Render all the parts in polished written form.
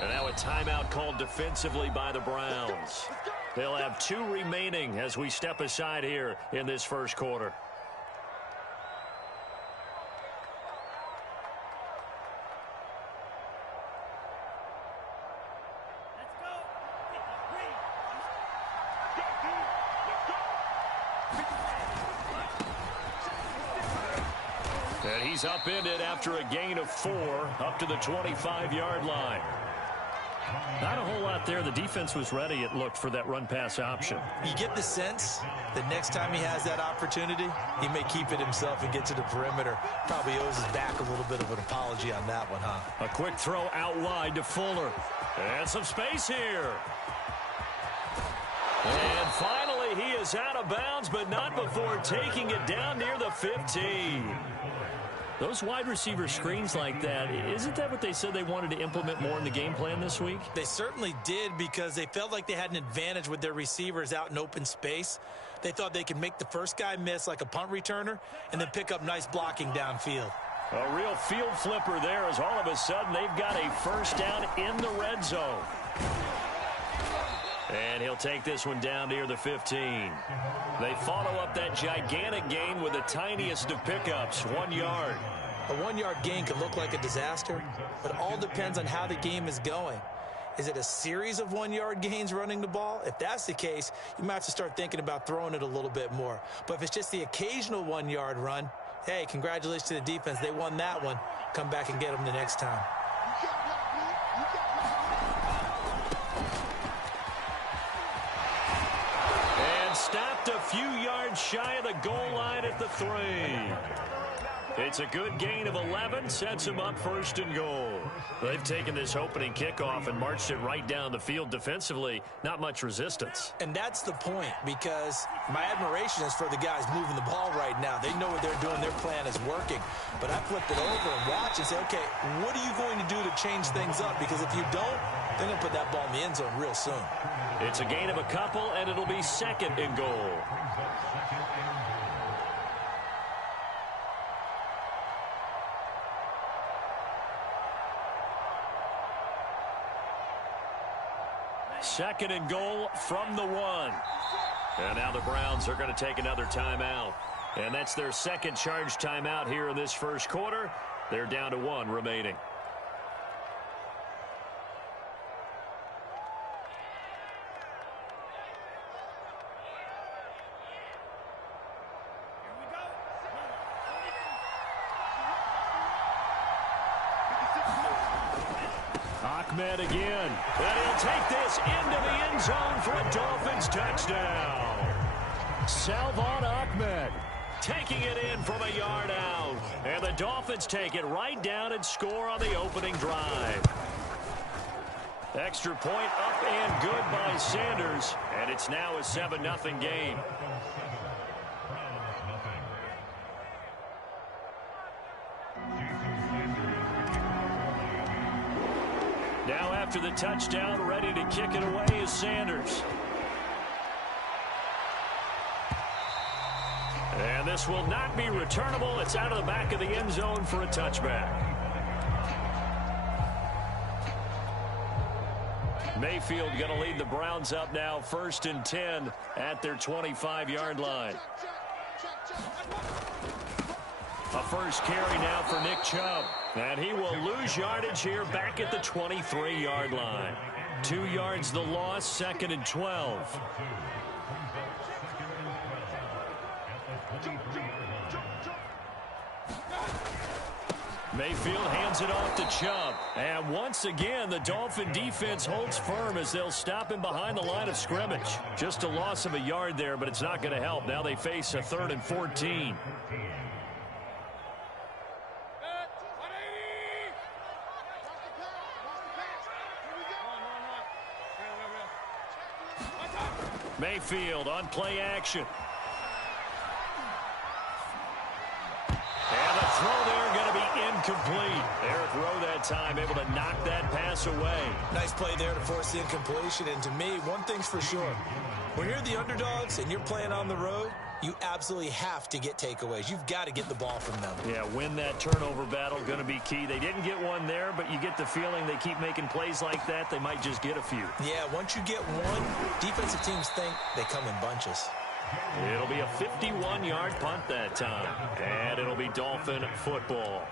And now a timeout called defensively by the Browns. They'll have 2 remaining as we step aside here in this first quarter. And he's upended after a gain of 4 up to the 25-yard line. Not a whole lot there. The defense was ready, it looked, for that run-pass option. You get the sense that next time he has that opportunity, he may keep it himself and get to the perimeter. Probably owes his back a little bit of an apology on that one, huh? A quick throw out wide to Fuller. And some space here. And finally, he is out of bounds, but not before taking it down near the 15. Those wide receiver screens like that, isn't that what they said they wanted to implement more in the game plan this week? They certainly did, because they felt like they had an advantage with their receivers out in open space. They thought they could make the first guy miss like a punt returner and then pick up nice blocking downfield. A real field flipper there, as all of a sudden they've got a first down in the red zone. And he'll take this one down near the 15. They follow up that gigantic gain with the tiniest of pickups, 1 yard. A 1-yard gain can look like a disaster, but all depends on how the game is going. Is it a series of 1-yard gains running the ball? If that's the case, you might have to start thinking about throwing it a little bit more. But if it's just the occasional 1-yard run, hey, congratulations to the defense. They won that one. Come back and get them the next time. Stopped a few yards shy of the goal line at the 3. It's a good gain of 11, sets him up 1st and goal. They've taken this opening kickoff and marched it right down the field defensively. Not much resistance. And that's the point, because my admiration is for the guys moving the ball right now. They know what they're doing. Their plan is working. But I flipped it over and watch and say, okay, what are you going to do to change things up? Because if you don't, they're going to put that ball in the end zone real soon. It's a gain of a couple, and it'll be 2nd and goal. Second and goal from the 1. And now the Browns are going to take another timeout. And that's their second charge timeout here in this first quarter. They're down to 1 remaining. Ahmed again, and he'll take this into the end zone for a Dolphins touchdown. Salvon Ahmed taking it in from a yard out, and the Dolphins take it right down and score on the opening drive. Extra point up and good by Sanders, and it's now a 7-0 game. Now after the touchdown, ready to kick it away is Sanders. And this will not be returnable. It's out of the back of the end zone for a touchback. Mayfield going to lead the Browns up now 1st and 10 at their 25-yard line. A first carry now for Nick Chubb. And he will lose yardage here back at the 23-yard line. 2 yards the loss, 2nd and 12. Mayfield hands it off to Chubb. And once again, the Dolphin defense holds firm as they'll stop him behind the line of scrimmage. Just a loss of a yard there, but it's not going to help. Now they face a 3rd and 14. Mayfield on play action. And the throw there going to be incomplete. Eric Rowe that time able to knock that pass away. Nice play there to force the incompletion. And to me, one thing's for sure. When you're the underdogs and you're playing on the road, you absolutely have to get takeaways. You've got to get the ball from them. Yeah, win that turnover battle, going to be key. They didn't get one there, but you get the feeling they keep making plays like that, they might just get a few. Yeah, once you get one, defensive teams think they come in bunches. It'll be a 51-yard punt that time, and it'll be Dolphin football.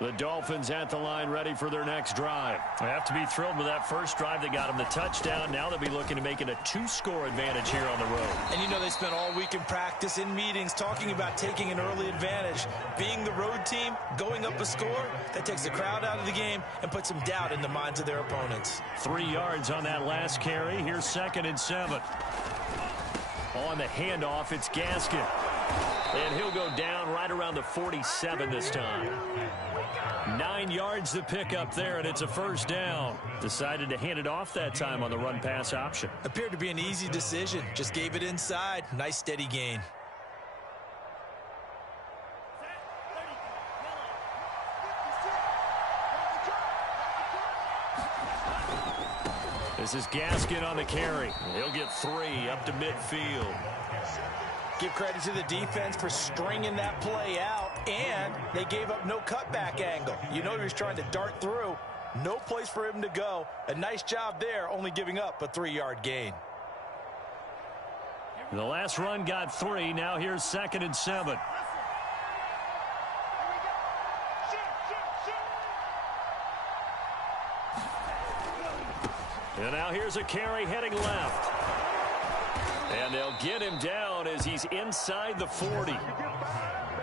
The Dolphins at the line ready for their next drive. They have to be thrilled with that first drive that got them the touchdown. Now they'll be looking to make it a 2-score advantage here on the road. And you know they spent all week in practice, in meetings, talking about taking an early advantage. Being the road team, going up a score, that takes the crowd out of the game and puts some doubt in the minds of their opponents. 3 yards on that last carry. Here's 2nd and 7. On the handoff, it's Gaskin. And he'll go down right around the 47 this time. 9 yards to pick up there, and it's a first down. Decided to hand it off that time on the run-pass option. Appeared to be an easy decision. Just gave it inside. Nice, steady gain. This is Gaskin on the carry. He'll get 3 up to midfield. Give credit to the defense for stringing that play out, and they gave up no cutback angle. You know he was trying to dart through. No place for him to go. A nice job there, only giving up a 3-yard gain. The last run got 3. Now here's 2nd and 7. And now here's a carry heading left. And they'll get him down as he's inside the 40.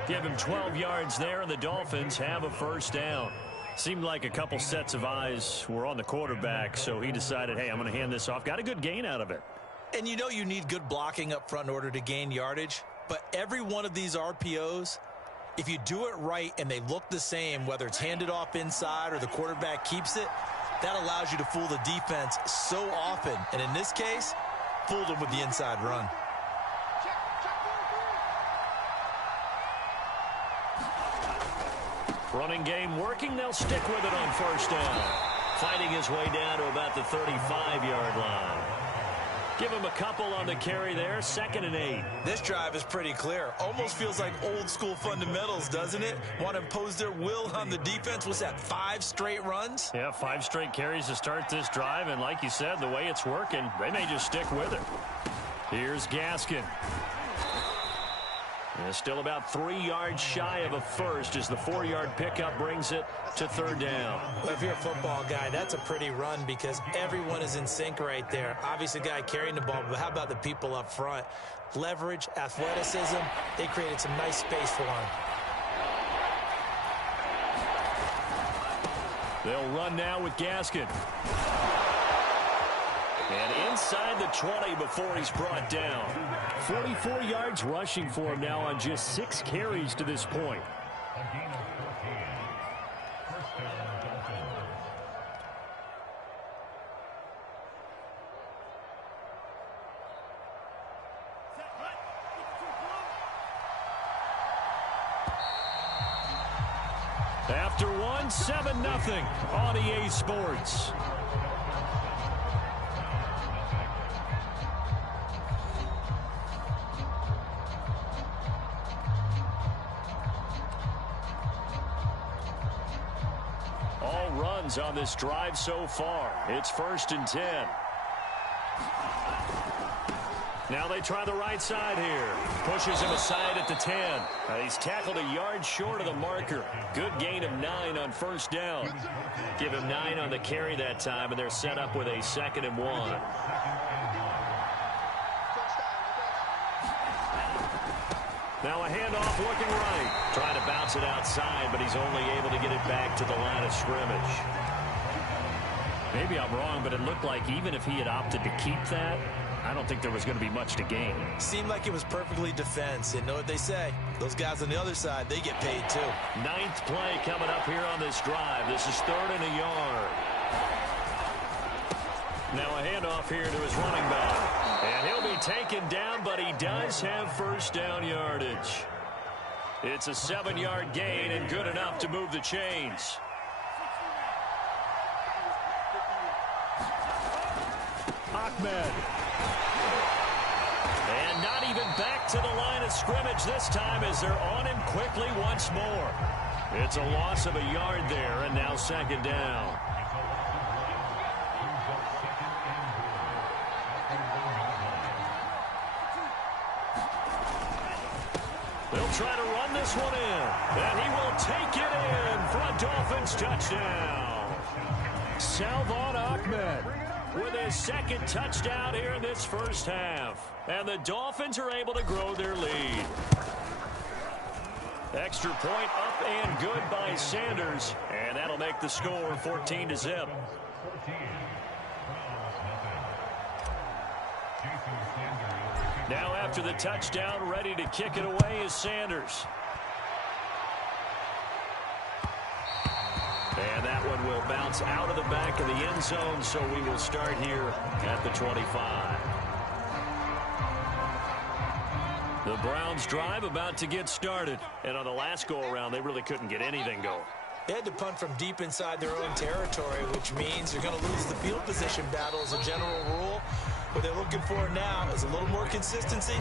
Give him 12 yards there, and the Dolphins have a first down. Seemed like a couple sets of eyes were on the quarterback, so he decided, hey, I'm going to hand this off. Got a good gain out of it. And you know you need good blocking up front in order to gain yardage, but every one of these RPOs, if you do it right and they look the same, whether it's handed off inside or the quarterback keeps it, that allows you to fool the defense so often. And in this case, fooled him with the inside run. Running game working. They'll stick with it on first down. Fighting his way down to about the 35-yard line. Give him a couple on the carry there. 2nd and 8. This drive is pretty clear. Almost feels like old school fundamentals, doesn't it? Want to impose their will on the defense. What's that, 5 straight runs? Yeah, 5 straight carries to start this drive. And like you said, the way it's working, they may just stick with it. Here's Gaskin. And still about 3 yards shy of a first as the 4-yard pickup brings it to 3rd down. Well, if you're a football guy, that's a pretty run because everyone is in sync right there. Obviously, the guy carrying the ball, but how about the people up front? Leverage, athleticism, they created some nice space for him. They'll run now with Gaskin. And inside the 20 before he's brought down. 44 yards rushing for him now on just 6 carries to this point. After one, 7-0 on EA Sports. All runs on this drive so far. It's 1st and 10. Now they try the right side here. Pushes him aside at the 10. He's tackled a yard short of the marker. Good gain of 9 on first down. Give him 9 on the carry that time, and they're set up with a 2nd and 1. Now a handoff looking right. Trying to bounce it outside, but he's only able to get it back to the line of scrimmage. Maybe I'm wrong, but it looked like even if he had opted to keep that, I don't think there was going to be much to gain. Seemed like it was perfectly defense. And know what they say? Those guys on the other side, they get paid too. 9th play coming up here on this drive. This is 3rd and a yard. Now a handoff here to his running back. And he'll be taken down, but he does have first down yardage. It's a 7-yard gain and good enough to move the chains. Ahmed. And not even back to the line of scrimmage this time as they're on him quickly once more. It's a loss of a yard there, and now second down. They'll try to run this one in, and he will take it in for a Dolphins touchdown. Salvon Ahmed with his second touchdown here in this first half. And the Dolphins are able to grow their lead. Extra point up and good by Sanders. And that'll make the score 14-0. Now after the touchdown, ready to kick it away is Sanders. And that one will bounce out of the back of the end zone, so we will start here at the 25. The Browns drive about to get started. And on the last go-around, they really couldn't get anything going. They had to punt from deep inside their own territory, which means you're going to lose the field position battle as a general rule. What they're looking for now is a little more consistency,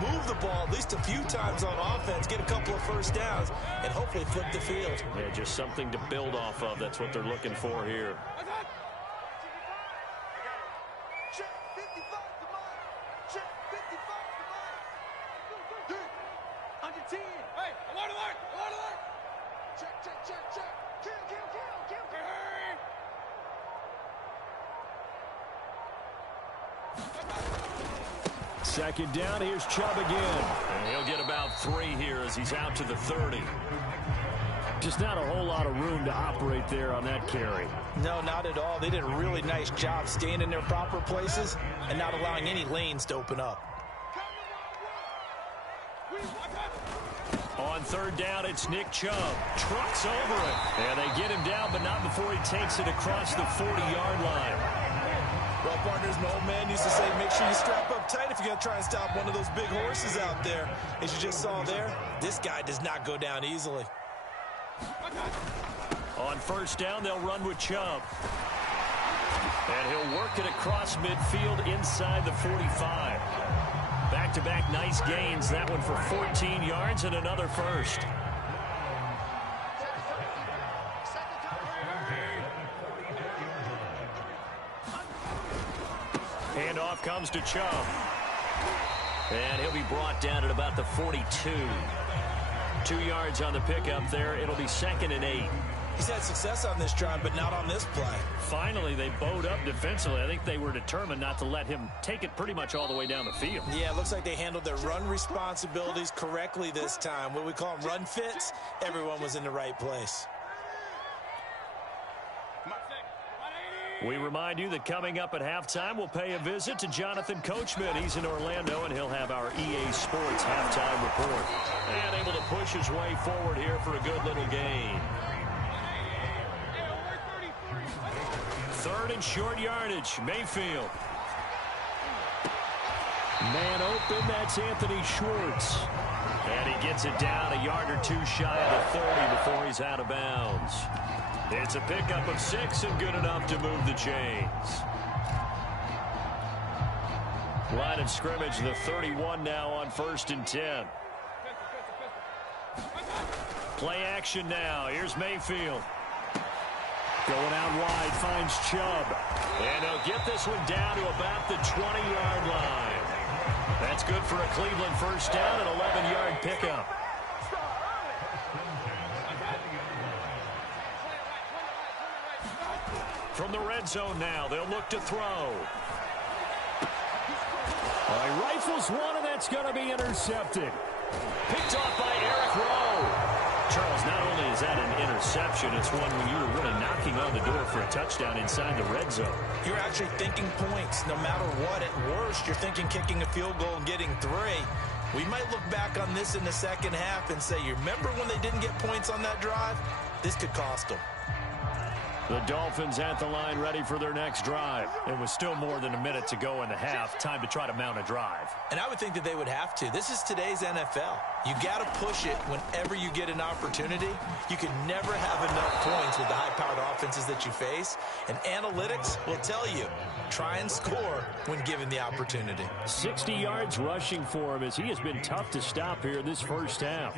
move the ball at least a few times on offense, get a couple of first downs, and hopefully flip the field. Yeah, just something to build off of. That's what they're looking for here. Second down, here's Chubb again. And he'll get about 3 here as he's out to the 30. Just not a whole lot of room to operate there on that carry. No, not at all. They did a really nice job staying in their proper places and not allowing any lanes to open up. On third down, it's Nick Chubb. Trucks over it. And they get him down, but not before he takes it across the 40-yard line. Well, partners, my old man used to say, make sure you strap up tight if you're going to try and stop one of those big horses out there. As you just saw there, this guy does not go down easily. On first down, they'll run with Chubb. And he'll work it across midfield inside the 45. Back-to-back nice gains. That one for 14 yards and another first. Handoff comes to Chubb. And he'll be brought down at about the 42. 2 yards on the pickup there. It'll be second and 8. He's had success on this drive, but not on this play. Finally, they bowed up defensively. I think they were determined not to let him take it pretty much all the way down the field. Yeah, it looks like they handled their run responsibilities correctly this time. What we call them run fits, everyone was in the right place. We remind you that coming up at halftime, we'll pay a visit to Jonathan Coachman. He's in Orlando, and he'll have our EA Sports halftime report. And able to push his way forward here for a good little gain. Third and short yardage, Mayfield. Man open, that's Anthony Schwartz. And he gets it down a yard or two shy of the 30 before he's out of bounds. It's a pickup of 6 and good enough to move the chains. Line of scrimmage, the 31 now on 1st and 10. Play action now. Here's Mayfield. Going out wide, finds Chubb. And he'll get this one down to about the 20-yard line. That's good for a Cleveland first down, an 11-yard pickup. From the red zone now, they'll look to throw. He rifles one, and that's going to be intercepted. Picked off by Eric Rowe. Charles, not only is that an interception, it's one when you were really knocking on the door for a touchdown inside the red zone. You're actually thinking points. No matter what, at worst, you're thinking kicking a field goal and getting 3. We might look back on this in the second half and say, you remember when they didn't get points on that drive? This could cost them. The Dolphins at the line ready for their next drive. It was still more than a minute to go in the half. Time to try to mount a drive. And I would think that they would have to. This is today's NFL. You got to push it whenever you get an opportunity. You can never have enough points with the high-powered offenses that you face. And analytics will tell you, try and score when given the opportunity. 60 yards rushing for him as he has been tough to stop here this first half.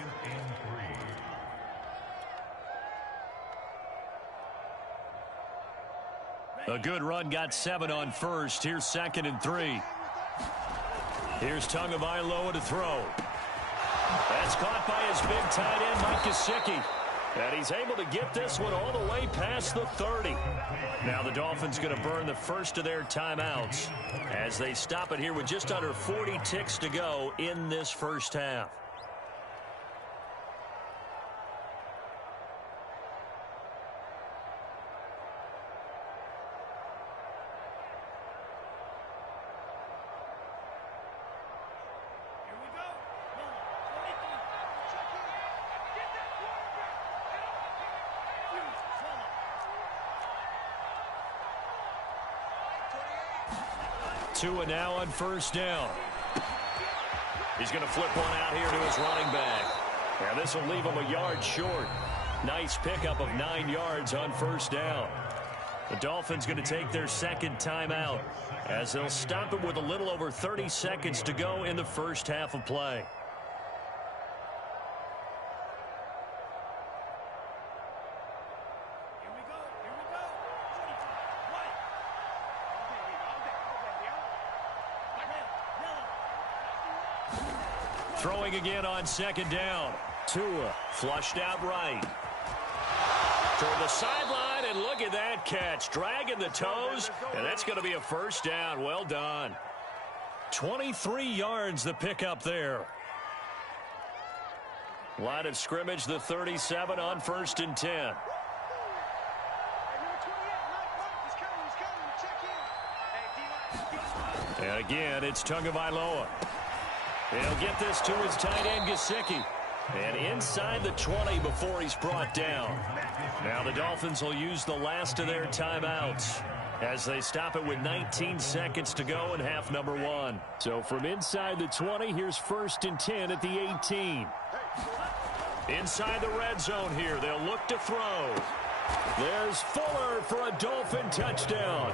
A good run got 7 on first. Here's 2nd and 3. Here's Tagovailoa to throw. That's caught by his big tight end, Mike Gesicki. And he's able to get this one all the way past the 30. Now the Dolphins going to burn the first of their timeouts as they stop it here with just under 40 ticks to go in this first half. Tua now on first down. He's going to flip one out here to his running back. And this will leave him a yard short. Nice pickup of 9 yards on first down. The Dolphins going to take their second timeout as they'll stop it with a little over 30 seconds to go in the first half of play. Throwing again on second down. Tua flushed out right. Toward the sideline, and look at that catch. Dragging the toes, and that's going to be a first down. Well done. 23 yards the pickup there. Line of scrimmage, the 37 on 1st and 10. And again, it's Tagovailoa. He'll get this to his tight end, Gesicki. And inside the 20 before he's brought down. Now the Dolphins will use the last of their timeouts as they stop it with 19 seconds to go in half number 1. So from inside the 20, here's 1st and 10 at the 18. Inside the red zone here, they'll look to throw. There's Fuller for a Dolphin touchdown.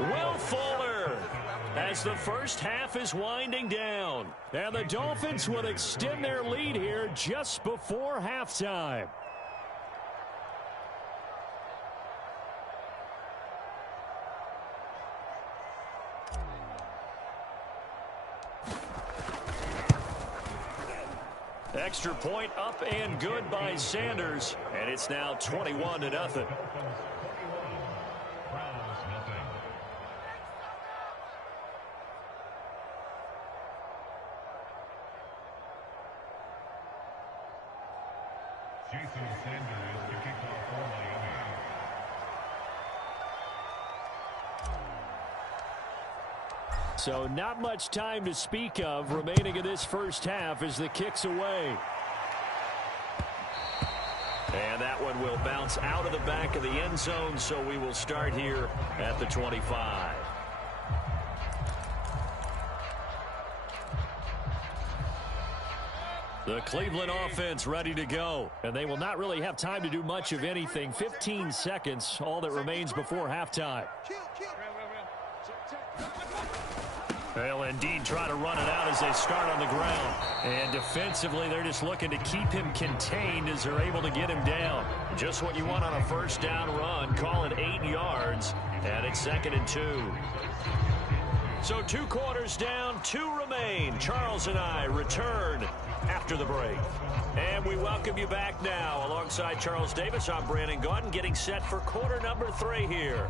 Will Fuller, as the first half is winding down. And the Dolphins will extend their lead here just before halftime. Extra point up and good by Sanders. And it's now 21-0. So not much time to speak of remaining in this first half as the kick's away. And that one will bounce out of the back of the end zone, so we will start here at the 25. The Cleveland offense ready to go. And they will not really have time to do much of anything. 15 seconds, all that remains before halftime. They'll indeed try to run it out as they start on the ground. And defensively, they're just looking to keep him contained as they're able to get him down. Just what you want on a first down run. Call it 8 yards. And it's 2nd and 2. So 2 quarters down, 2 remain. Charles and I return after the break. And we welcome you back now. Alongside Charles Davis, I'm Brandon Gaudin, getting set for quarter number 3 here.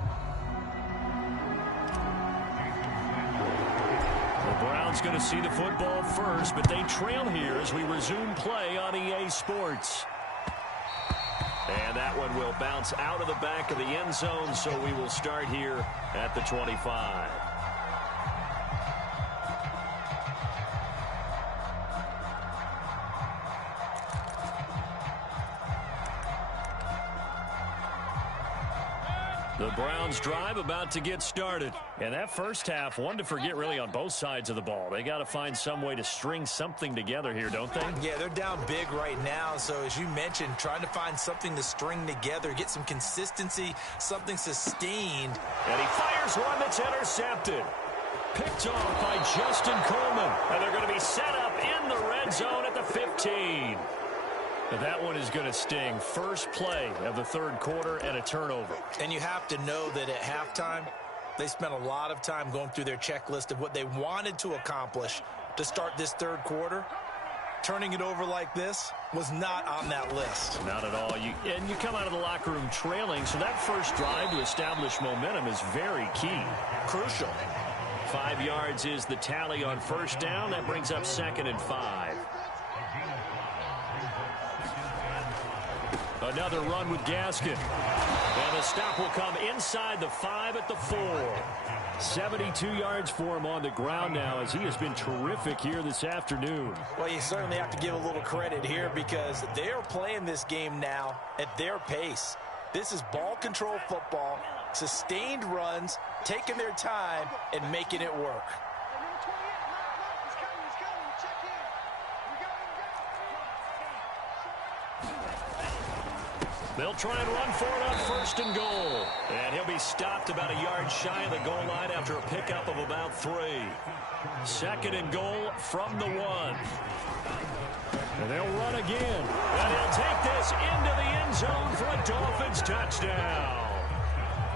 The Browns going to see the football first, but they trail here as we resume play on EA Sports. And that one will bounce out of the back of the end zone, so we will start here at the 25. The Browns drive about to get started. And that first half, one to forget really on both sides of the ball. They got to find some way to string something together here, don't they? Yeah, they're down big right now. So as you mentioned, trying to find something to string together, get some consistency, something sustained. And he fires one that's intercepted. Picked off by Justin Coleman. And they're going to be set up in the red zone at the 15. But that one is going to sting. First play of the third quarter and a turnover. And you have to know that at halftime, they spent a lot of time going through their checklist of what they wanted to accomplish to start this third quarter. Turning it over like this was not on that list. Not at all. And you come out of the locker room trailing, so that first drive to establish momentum is very key. Crucial. 5 yards is the tally on first down. That brings up 2nd and 5. Another run with Gaskin. And the stop will come inside the 5 at the 4. 72 yards for him on the ground now as he has been terrific here this afternoon. Well, you certainly have to give a little credit here because they're playing this game now at their pace. This is ball control football, sustained runs, taking their time, and making it work. They'll try and run for it on 1st and goal. And he'll be stopped about a yard shy of the goal line after a pickup of about 3. 2nd and goal from the 1. And they'll run again. And he'll take this into the end zone for a Dolphins touchdown.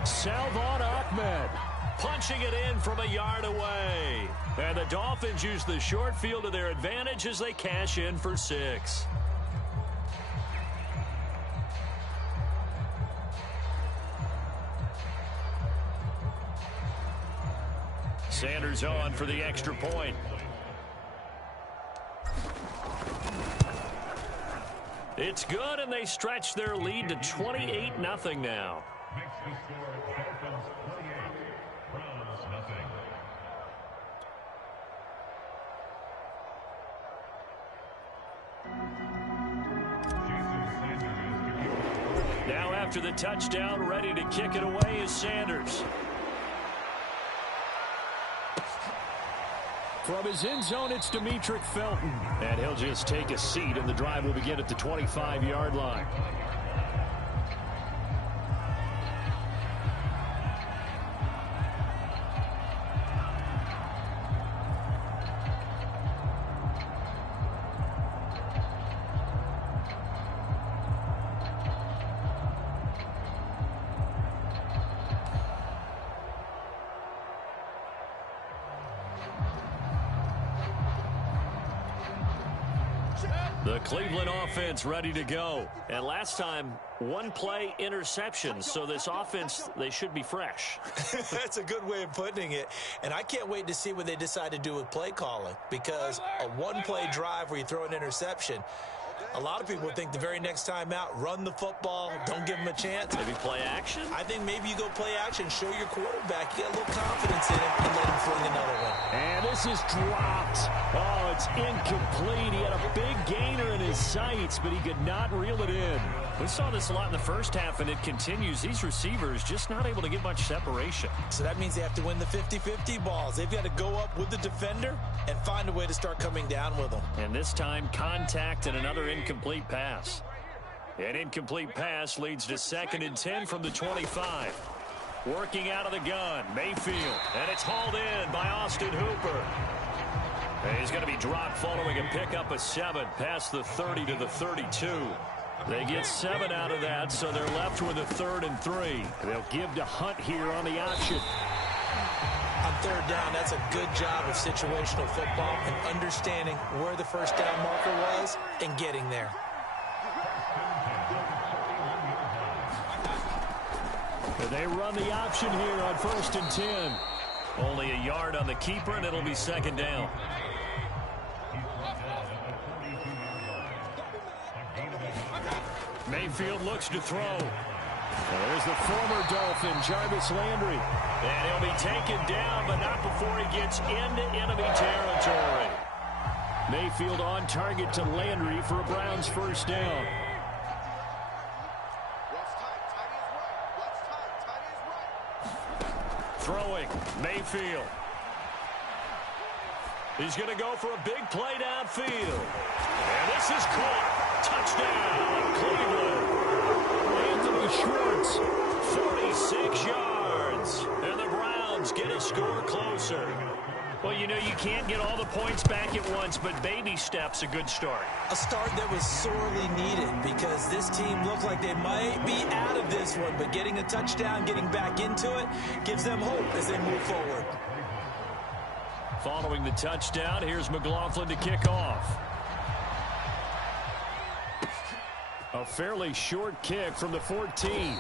Salvon Ahmed punching it in from a yard away. And the Dolphins use the short field to their advantage as they cash in for 6. Sanders on for the extra point. It's good, and they stretch their lead to 28-0 now. Now after the touchdown, ready to kick it away is Sanders. From his end zone, it's Demetric Felton. And he'll just take a seat, and the drive will begin at the 25-yard line. The Cleveland offense ready to go. And last time, 1 play interception. So this offense, they should be fresh. That's a good way of putting it. And I can't wait to see what they decide to do with play calling. Because a 1-play drive where you throw an interception, a lot of people think the very next time out, run the football, don't give them a chance. Maybe play action? I think maybe you go play action, show your quarterback, you get a little confidence in him, and let him fling another one. And this is dropped. Oh, it's incomplete. He had a big gainer in his sights, but he could not reel it in. We saw this a lot in the first half, and it continues. These receivers just not able to get much separation. So that means they have to win the 50-50 balls. They've got to go up with the defender and find a way to start coming down with them. And this time, contact and another incomplete pass. An incomplete pass leads to 2nd and 10 from the 25. Working out of the gun, Mayfield. And it's hauled in by Austin Hooper. And he's going to be dropped following a pickup of 7 past the 30 to the 32. They get 7 out of that, so they're left with a 3rd and 3. They'll give to Hunt here on the option. On 3rd down, that's a good job of situational football and understanding where the first down marker was and getting there. They run the option here on 1st and 10. Only a yard on the keeper, and it'll be 2nd down. Mayfield looks to throw. There's the former Dolphin, Jarvis Landry. And he'll be taken down, but not before he gets into enemy territory. Mayfield on target to Landry for a Browns first down. Mayfield. He's going to go for a big play downfield. And this is caught. Touchdown, Cleveland. Anthony Schwartz, 46 yards. And the Browns get a score closer. Well, you know, you can't get all the points back at once, but baby steps a good start. A start that was sorely needed because this team looked like they might be out of this one, but getting a touchdown, getting back into it, gives them hope as they move forward. Following the touchdown, here's McLaughlin to kick off. A fairly short kick from the 14.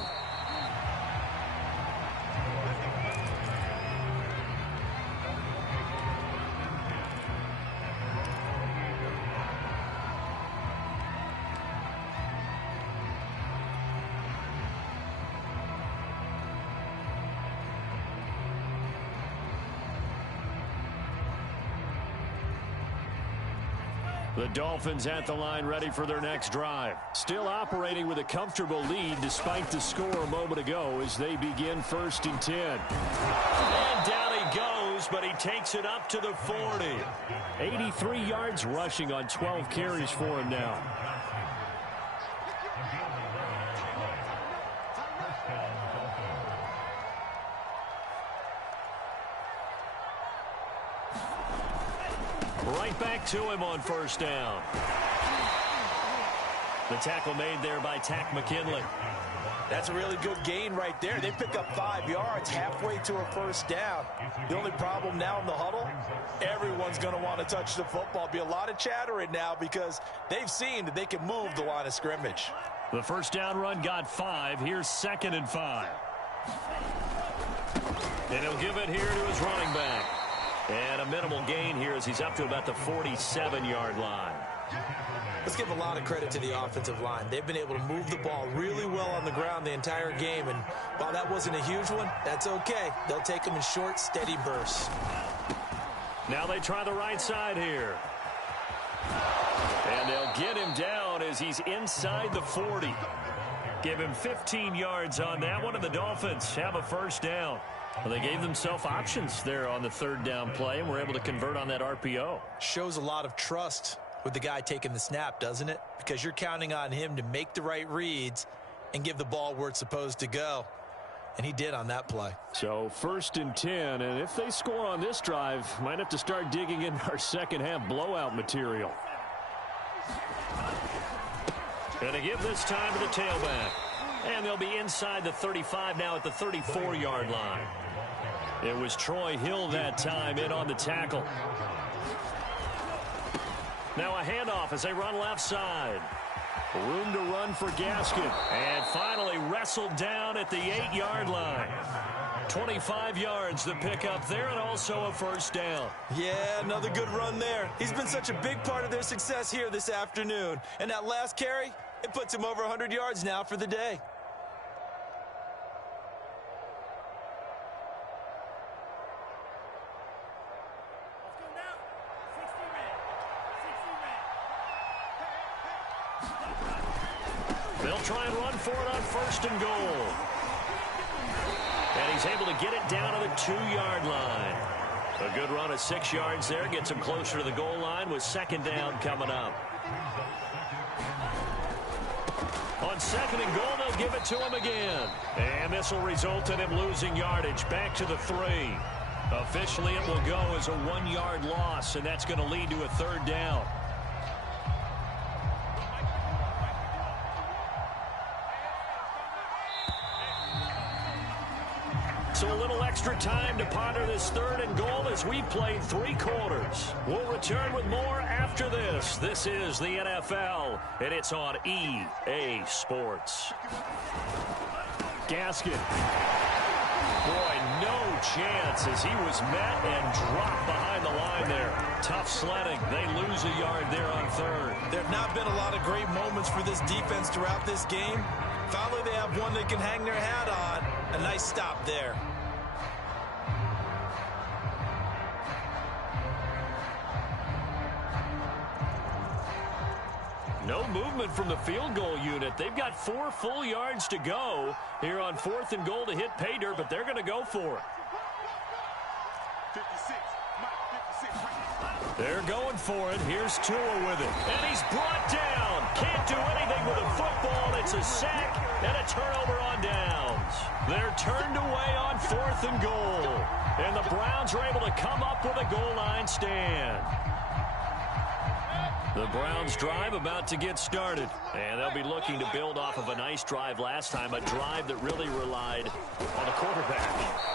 The Dolphins at the line ready for their next drive. Still operating with a comfortable lead despite the score a moment ago as they begin 1st and 10. And down he goes, but he takes it up to the 40. 83 yards rushing on 12 carries for him now. Right back to him on 1st down. The tackle made there by Tack McKinley. That's a really good gain right there. They pick up 5 yards halfway to a 1st down. The only problem now in the huddle, everyone's going to want to touch the football. Be a lot of chattering now because they've seen that they can move the line of scrimmage. The 1st down run got 5. Here's 2nd and 5. And he'll give it here to his running back. And a minimal gain here as he's up to about the 47-yard line. Let's give a lot of credit to the offensive line. They've been able to move the ball really well on the ground the entire game. And while that wasn't a huge one, that's okay. They'll take them in short, steady bursts. Now they try the right side here. And they'll get him down as he's inside the 40. Give him 15 yards on that one, and the Dolphins have a 1st down. Well, they gave themselves options there on the 3rd down play and were able to convert on that RPO. Shows a lot of trust with the guy taking the snap, doesn't it? Because you're counting on him to make the right reads and give the ball where it's supposed to go. And he did on that play. So 1st and 10, and if they score on this drive, might have to start digging in our second half blowout material. Going to give this time to the tailback. And they'll be inside the 35 now at the 34-yard line. It was Troy Hill that time in on the tackle. Now a handoff as they run left side. Room to run for Gaskin. And finally wrestled down at the 8-yard line. 25 yards the pickup there and also a 1st down. Yeah, another good run there. He's been such a big part of their success here this afternoon. And that last carry, it puts him over 100 yards now for the day. They'll try and run for it on 1st and goal. And he's able to get it down to the 2-yard line. A good run of 6 yards there. Gets him closer to the goal line with 2nd down coming up. On 2nd and goal, they'll give it to him again. And this will result in him losing yardage back to the 3. Officially, it will go as a 1-yard loss, and that's going to lead to a 3rd down. So a little extra time to ponder this 3rd and goal as we played 3 quarters. We'll return with more after this. This is the NFL, and it's on EA Sports. Gaskin. Boy, no chance as he was met and dropped behind the line there. Tough sledding. They lose a yard there on 3rd. There have not been a lot of great moments for this defense throughout this game. Finally, they have one they can hang their hat on. A nice stop there. No movement from the field goal unit. They've got 4 full yards to go here on 4th and goal to hit pay dirt, but they're going to go for it. They're going for it. Here's Tua with it. And he's brought down. Can't do anything with a football. It's a sack and a turnover on downs. They're turned away on 4th and goal. And the Browns are able to come up with a goal line stand. The Browns drive about to get started. And they'll be looking to build off of a nice drive last time, a drive that really relied on the quarterback.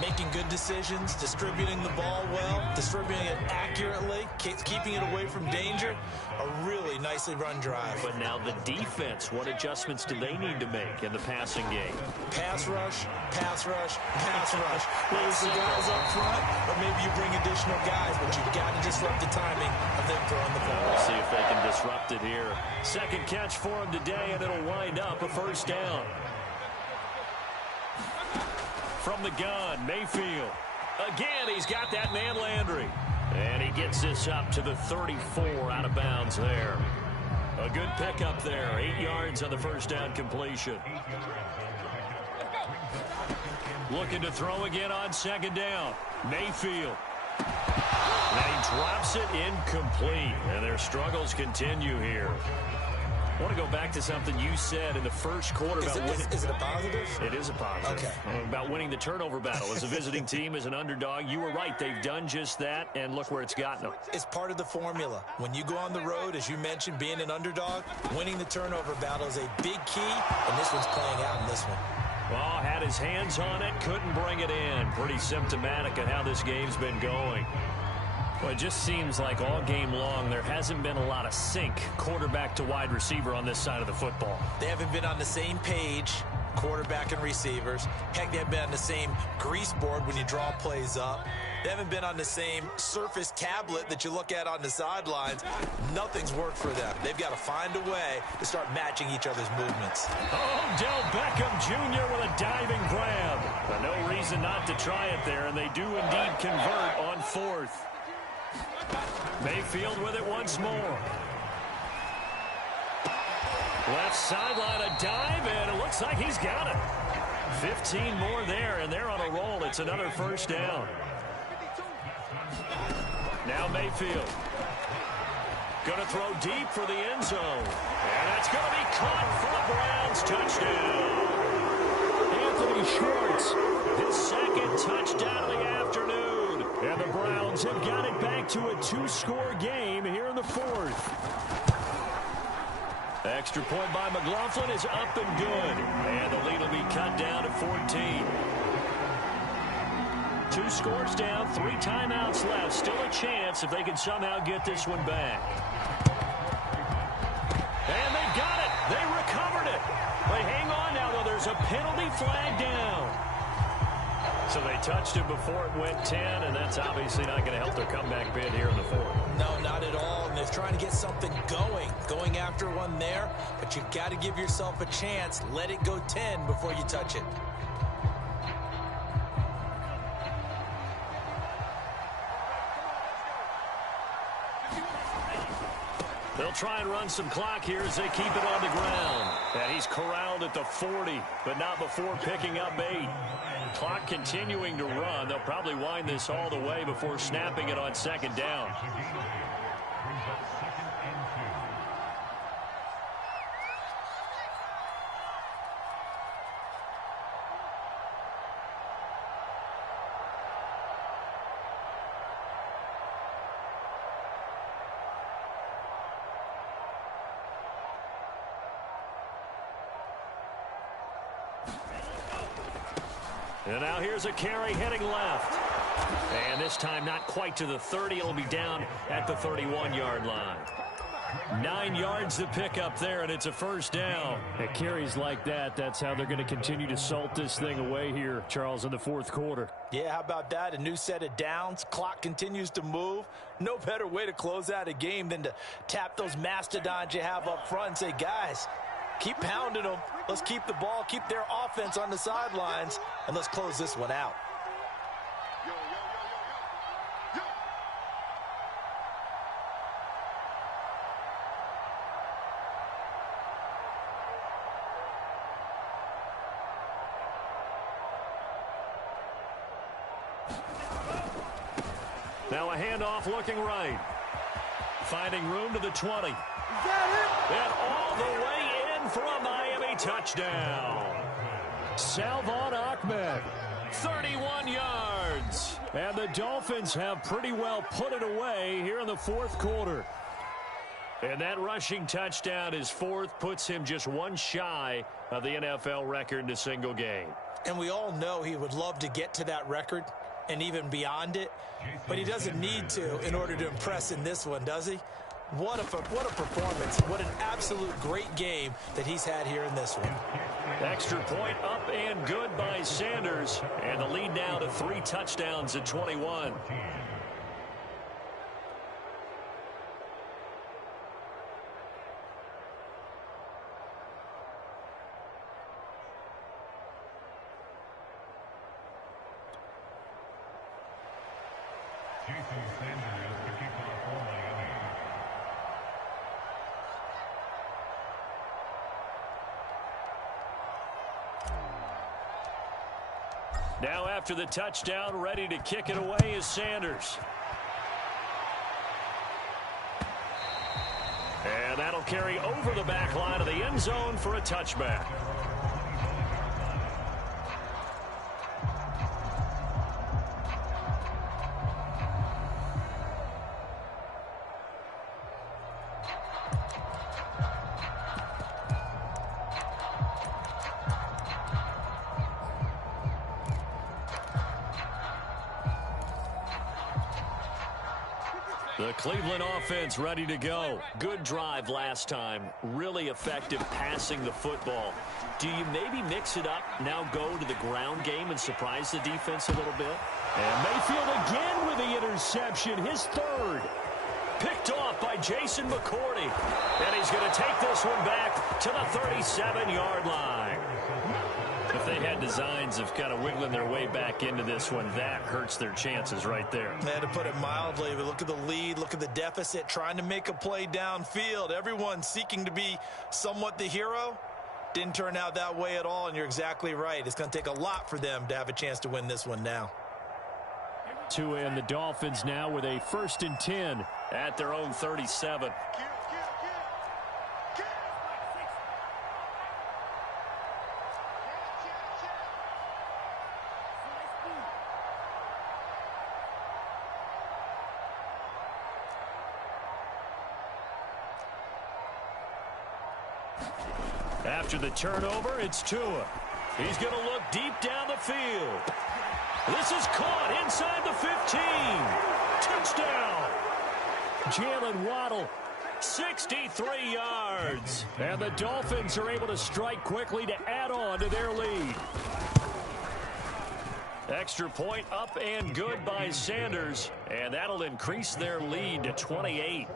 Making good decisions, distributing the ball well, distributing it accurately, keeping it away from danger. A really nicely run drive. But now the defense, what adjustments do they need to make in the passing game? Pass rush, pass rush, pass rush. Whether it's the guys up front or maybe you bring additional guys, but you've got to disrupt the timing of them throwing the ball. We'll see if they can disrupt it here. Second catch for him today, and it'll wind up a first down. From the gun, Mayfield. Again, he's got that man Landry. And he gets this up to the 34 out of bounds there. A good pickup there. 8 yards on the first down completion. Looking to throw again on second down. Mayfield. And he drops it incomplete. And their struggles continue here. I want to go back to something you said in the first quarter about winning. Is it a positive? It is a positive. Okay. About winning the turnover battle. As a visiting team, as an underdog, you were right. They've done just that, and look where it's gotten them. It's part of the formula. When you go on the road, as you mentioned, being an underdog, winning the turnover battle is a big key, and this one's playing out in this one. Well, had his hands on it, couldn't bring it in. Pretty symptomatic of how this game's been going. Well, it just seems like all game long there hasn't been a lot of sync quarterback to wide receiver on this side of the football. They haven't been on the same page, quarterback and receivers. Heck, they haven't been on the same grease board when you draw plays up. They haven't been on the same surface tablet that you look at on the sidelines. Nothing's worked for them. They've got to find a way to start matching each other's movements. Odell Beckham Jr. with a diving grab. But no reason not to try it there, and they do indeed convert on 4th. Mayfield with it once more. Left sideline, a dive, and it looks like he's got it. 15 more there, and they're on a roll. It's another first down. Now Mayfield. Going to throw deep for the end zone. And that's going to be caught for the Browns. Touchdown. Anthony Schwartz, his second touchdown of the afternoon. And the Browns have got it back to a 2-score game here in the 4th. Extra point by McLaughlin is up and good. And the lead will be cut down to 14. 2 scores down, 3 timeouts left. Still a chance if they can somehow get this one back. And they got it. They recovered it. They hang on now, though. There's a penalty flag down. So they touched it before it went 10, and that's obviously not going to help their comeback bid here in the 4th. No, not at all. And they're trying to get something going after one there. But you've got to give yourself a chance. Let it go 10 before you touch it. They'll try and run some clock here as they keep it on the ground. And he's corralled at the 40, but not before picking up 8. Clock continuing to run. They'll probably wind this all the way before snapping it on second down. And now here's a carry heading left. And this time not quite to the 30. It'll be down at the 31-yard line. 9 yards to pick up there, and it's a first down. At carries like that, that's how they're going to continue to salt this thing away here, Charles, in the 4th quarter. Yeah, how about that? A new set of downs. Clock continues to move. No better way to close out a game than to tap those mastodons you have up front and say, guys, keep pounding them. Let's keep the ball, keep their offense on the sidelines, and let's close this one out. Now a handoff looking right. Finding room to the 20. And all the way in for a Miami touchdown. Salvon Ahmed, 31 yards. And the Dolphins have pretty well put it away here in the fourth quarter. And that rushing touchdown, his fourth, puts him just one shy of the NFL record in a single game. And we all know he would love to get to that record and even beyond it, but he doesn't need to in order to impress in this one, does he? What a performance. What an absolute great game that he's had here in this one. Extra point up and good by Sanders. And the lead now to 3 touchdowns at 21. Now after the touchdown, ready to kick it away is Sanders. And that'll carry over the back line of the end zone for a touchback. The Cleveland offense ready to go. Good drive last time. Really effective passing the football. Do you maybe mix it up, now go to the ground game and surprise the defense a little bit? And Mayfield again with the interception, his third. Picked off by Jason McCourty. And he's going to take this one back to the 37-yard line. If they had designs of kind of wiggling their way back into this one, that hurts their chances right there. They had to put it mildly, but look at the lead, look at the deficit, trying to make a play downfield. Everyone seeking to be somewhat the hero. Didn't turn out that way at all, and you're exactly right. It's going to take a lot for them to have a chance to win this one now. Tua and the Dolphins now with a 1st and 10 at their own 37. After the turnover, it's Tua. He's going to look deep down the field. This is caught inside the 15. Touchdown. Jalen Waddle, 63 yards. And the Dolphins are able to strike quickly to add on to their lead. Extra point up and good by Sanders. And that'll increase their lead to 28.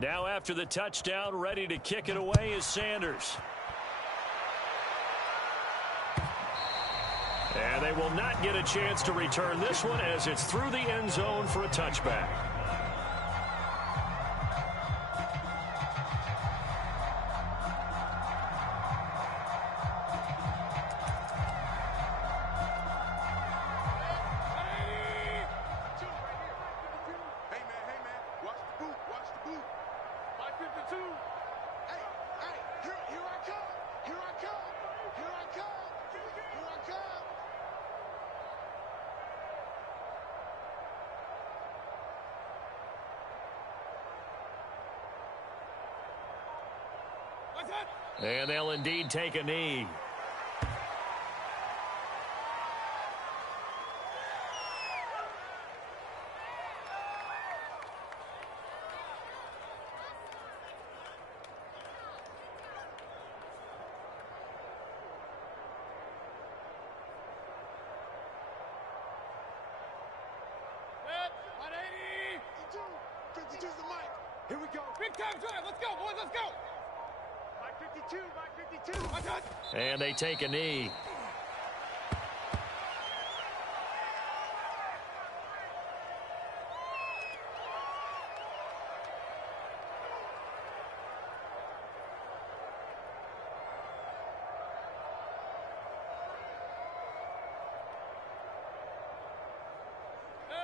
Now after the touchdown, ready to kick it away is Sanders. And they will not get a chance to return this one as it's through the end zone for a touchback. And they'll indeed take a knee. Here we go. Big time drive. Let's go, boys. Let's go. Mike 52. And they take a knee.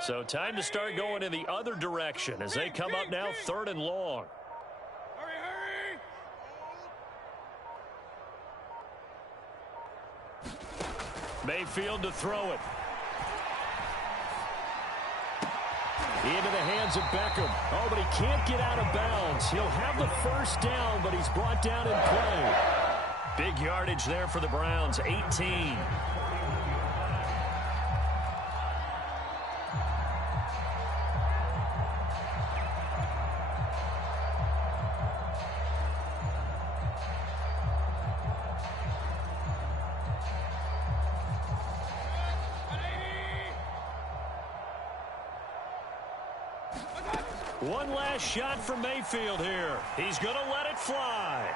So time to start going in the other direction as they come up now 3rd and long. Hurry, hurry. Mayfield to throw it. Into the hands of Beckham. Oh, but he can't get out of bounds. He'll have the first down, but he's brought down in play. Big yardage there for the Browns, 18. One last shot for Mayfield here. He's going to let it fly.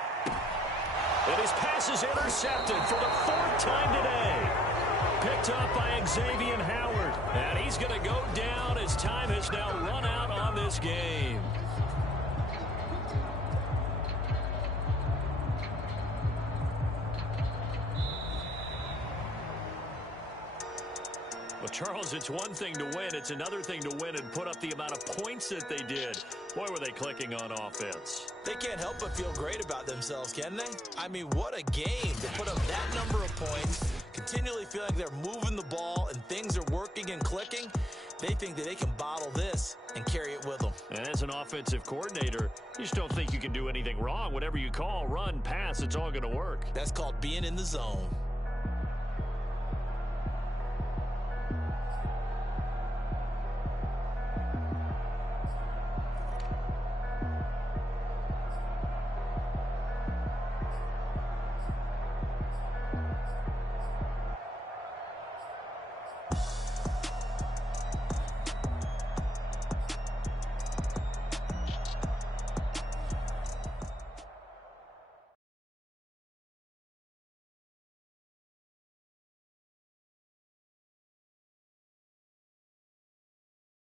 And his pass is intercepted for the 4th time today. Picked up by Xavier Howard. And he's going to go down as time has now run out on this game. Well, Charles, it's one thing to win. It's another thing to win and put up the amount of points that they did. Boy, were they clicking on offense. They can't help but feel great about themselves, can they? I mean, what a game to put up that number of points, continually feeling they're moving the ball and things are working and clicking. They think that they can bottle this and carry it with them. And as an offensive coordinator, you just don't think you can do anything wrong. Whatever you call, run, pass, it's all going to work. That's called being in the zone.